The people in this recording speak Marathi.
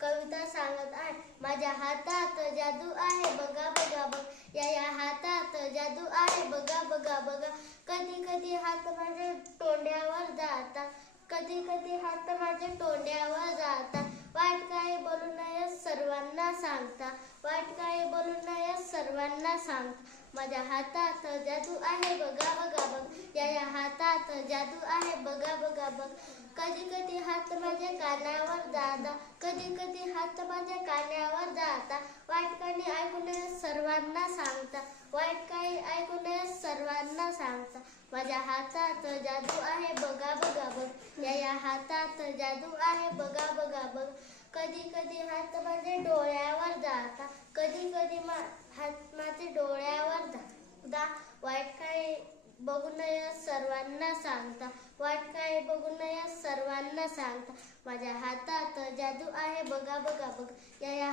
कविता सांगत आहे. माझ्या हातात जादू आहे बघा बघा बघ, या हातात जादू आहे बघा बघा बघा. कधी कधी हात माझे तोंड्यावर जातात, कधी कधी हात माझे तोंड्यावर जातात. वाईट काही बोलू नये सर्वांना सांगता, वाईट काही बोलू नये सर्वांना सांगता. माझ्या हातात जादू आहे बघा बघा बघ, या हातात जादू आहे बघा बघा बघ. कधी कधी हात माझ्या कानावर जाता, कधी कधी हात माझ्या कानावर जाता. वाईट काही ऐकू नये सर्वांना सांगता, वाईट काही ऐकू नये सर्वांना सांगता. माझ्या हातात जादू आहे बघा बघा बघ, या हातात जादू आहे बघा बघा बघ. कधी कधी हात माझे डोळ्यावर जाता, कधी कधी हात माझे डोळ्यावर जाता. वाईट काही बघू नये सर्वांना सांगता, वाईट काही बघू नये सर्वांना सांगता. माझ्या हातात जादू आहे बघा बघा बघ, या